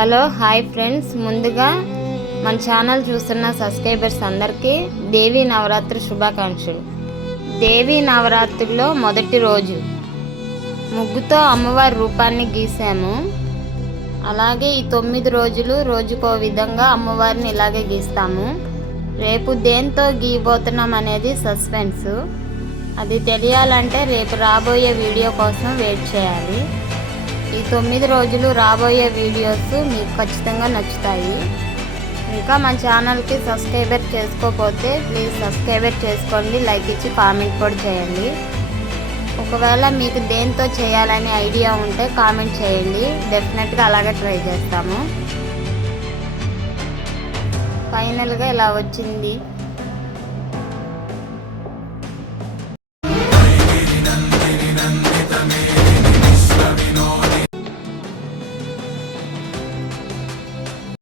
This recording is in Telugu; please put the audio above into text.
Hello hi friends. ముందుగా మన ఛానల్ చూస్తున్న సబ్స్క్రైబర్స్ అందరికీ దేవీ నవరాత్రి శుభాకాంక్షలు. దేవీ నవరాత్రుల్లో మొదటి రోజు ముగ్గుతో అమ్మవారి రూపాన్ని గీసాము. అలాగే ఈ తొమ్మిది రోజులు రోజుకో విధంగా అమ్మవారిని ఇలాగే గీస్తాము. రేపు దేంతో గీయబోతున్నాం అనేది సస్పెన్స్. అది తెలియాలంటే రేపు రాబోయే వీడియో కోసం వెయిట్ చేయాలి. ఈ తొమ్మిది రోజులు రాబోయే వీడియోస్ మీకు ఖచ్చితంగా నచ్చుతాయి. ఇంకా మన ఛానల్కి సబ్స్క్రైబర్ చేసుకోకపోతే ప్లీజ్ సబ్స్క్రైబర్ చేసుకోండి లైక్ ఇచ్చి కామెంట్ కూడా చేయండి. ఒకవేళ మీకు దేంతో చేయాలనే ఐడియా ఉంటే కామెంట్ చేయండి. డెఫినెట్గా అలాగే ట్రై చేస్తాము. ఫైనల్గా ఇలా వచ్చింది.